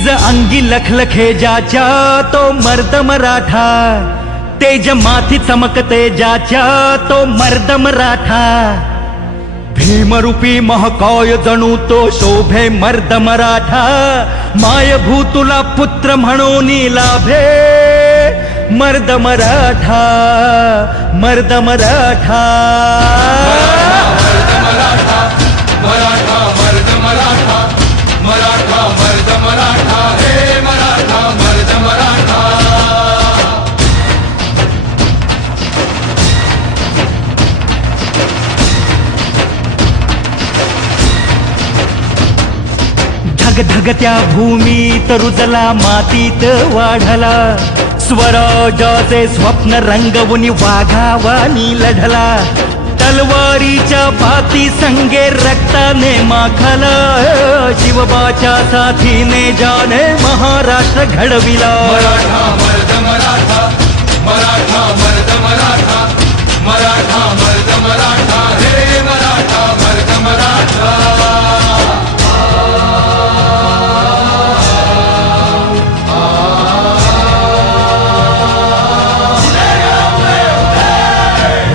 निज अंगी लखलखे ज्याच्या तो मर्द मराठा, तेज माथी चमकते ज्याच्या तो मर्द मराठा, भीमरूपी महाकाय जणू तो शोभे मर्द मराठा, मायभूतुला पुत्र म्हणून लाभे मर्द मराठा, मर्द मराठा, मर्द मराठा, मराठा मर्द मराठा, मराठा मर्द मराठा, हे मराठा मर्द मराठा. धगधगत्या भूमीत रुजला मातीत वाढला, स्वराजाचे स्वप्न रंगवून वाघावानी लढला, तलवारीच्या पाती संगे रक्ताने माखला, शिवबाच्या साथीने जाने महाराष्ट्र घडविला. मराठा मर्द मराठा, मराठा मर्द मराठा, मराठा मर्द मराठा, हे मराठा मर्द मराठा.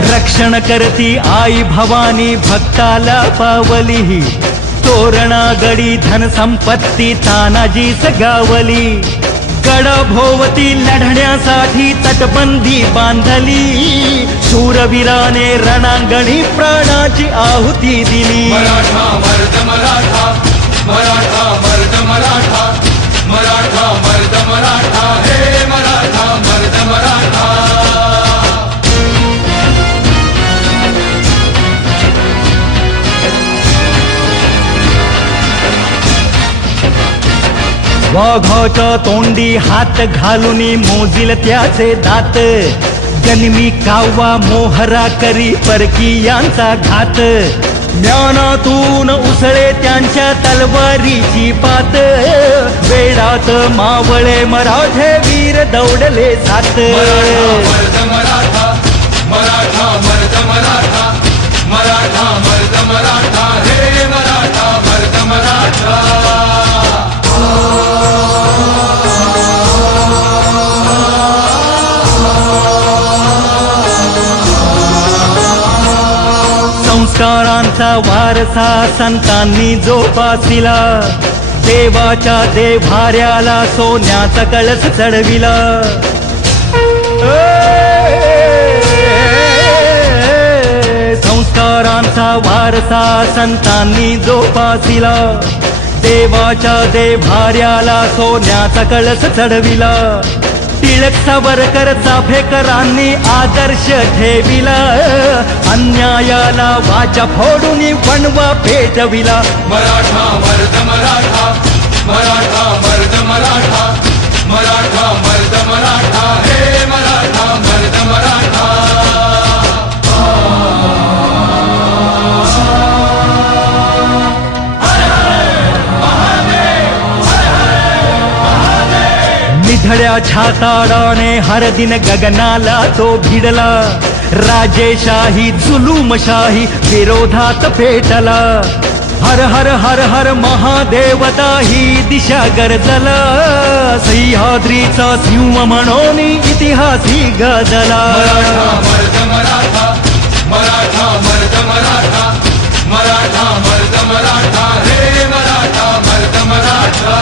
रक्षण करती आई भवानी भक्ताला पावली, तोरणा गडी धन संपत्ती तानाजीच गावली, गडाभोवती लढण्यासाठी तटबंदी बांधली, शूरवीराने रणांगणी प्राणाची आहुती दिली. मराठा मर्द मराठा, मराठा मर्द मराठा, मराठा मर्द मराठा, हे मराठा मर्द मराठा. वाघाच्या तोंडी हात घालून मोजील त्याचे दात, जन्मी कावा मोहरा करी परकीयांचा घात, ज्ञानातून उसळे त्यांच्या तलवारीची पात, वेडात मावळे मराठे वीर दौडले सात. मर्द मराठा, मराठा मर्द मराठा, मराठा मर्द मराठा, हे मराठा मर्द मराठा. संस्कारांचा वारसा संतांनी जोपासिला, देवाच्या देव्हाऱ्याला सोन्याचा कळस चढविला. संस्कारांचा वारसा संतांनी जोपासिला, देवाच्या देव्हाऱ्याला सोन्याचा कळस चढविला, टिळक सावरकर चाफेकरांनी आदर्श ठेविला, अन्यायाला वाचा फोडून वणवा पेटविला. मराठा मर्द मराठा, मराठा मर्द मराठा, मराठा मर्द मराठा, हे मराठा मर्द मराठा. निधड्या छाताडाने हर दिन गगनाला तो भिडला, राजेशाही जुलूमशाही विरोधात पेटला, हर हर हर हर महादेवता ही दिशा गरजला, सह्याद्रीचा सिंह म्हणून इतिहासी गजला. मराठा मर्द मराठा, मराठा मर्द मराठा, मराठा मर्द मराठा, हे मराठा मर्द मराठा.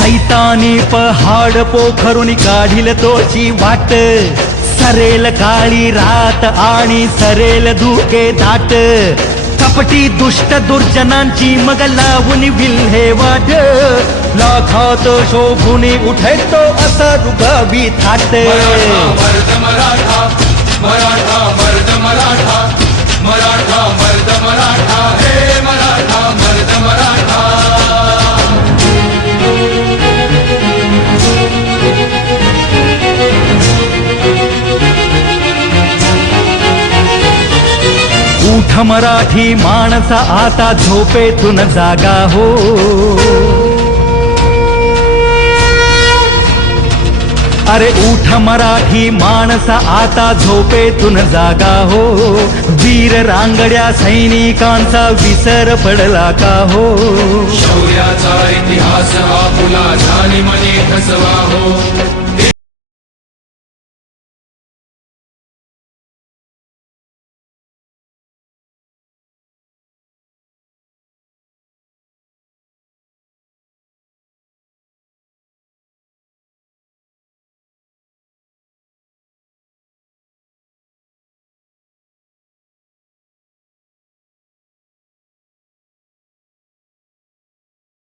सैतानी पहाड पोखरून काढील तोची वाट, सरेल काळी रात आणि सरेल धुके दाट, कपटी दुष्ट दुर्जनांची मग लावून विल्हेवाट, लाखात शोभून उठे तो असा रुबावी थाट. मराठा मर्द मराठा, मराठा मर्द मराठा, मराठा मर्द मराठा, हे मराठा मर्द मराठा. उठ मराठी माणसा आता झोपेतून जागा हो, अरे उठा मराठी माणसा आता झोपेतून जागा हो, वीर रांगड्या सैनिकांचा विसर पडला का हो. शौर्याचा इतिहास आपुला जाणी मनी ठसवा हो.